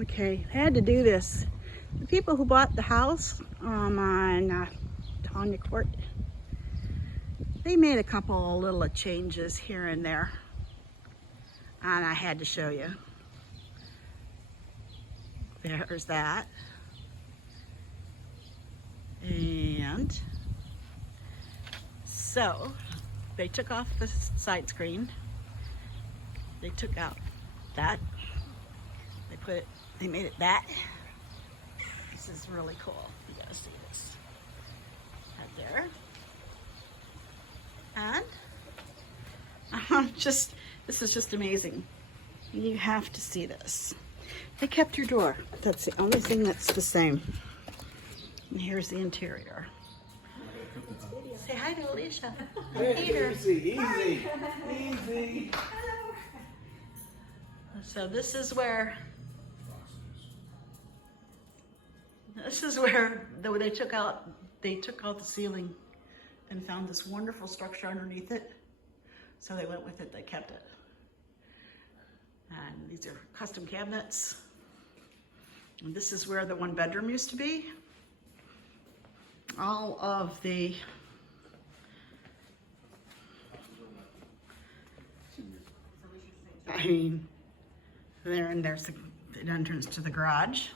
Okay, I had to do this. The people who bought the house on Tonya Court, they made a couple of little changes here and there, and I had to show you. There's that. And so they took off the side screen. They took out that. They made it that. This is really cool. You gotta see this. Right there. And this is just amazing. You have to see this. They kept your door. That's the only thing that's the same. And here's the interior. Say hi to Alicia. Peter. Easy. So this is where they took out the ceiling and found this wonderful structure underneath it. So they went with it, they kept it. And these are custom cabinets. And this is where the one bedroom used to be. All of the there's the entrance to the garage.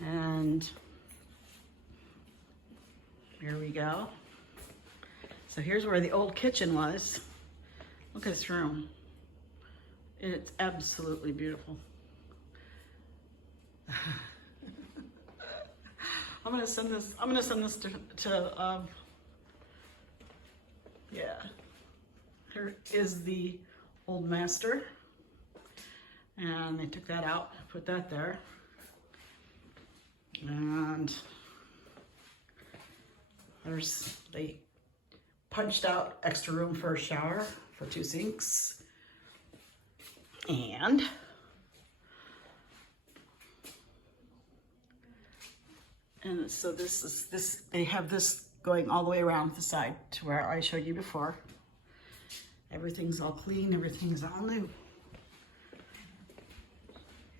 And here we go. So here's where the old kitchen was. Look at this room. It's absolutely beautiful. I'm gonna send this to yeah. Here is the old master. And they took that out, put that there. And they punched out extra room for a shower for 2 sinks. And so they have this going all the way around the side to where I showed you before. Everything's all clean, everything's all new.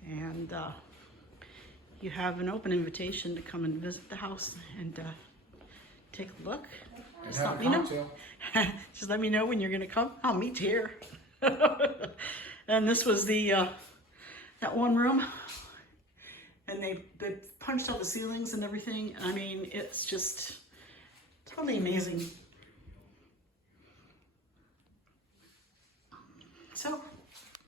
And you have an open invitation to come and visit the house and take a look. Just let me know. Just let me know when you're gonna come. I'll meet you here. And this was the that one room, and they punched all the ceilings and everything. I mean, it's just totally amazing. So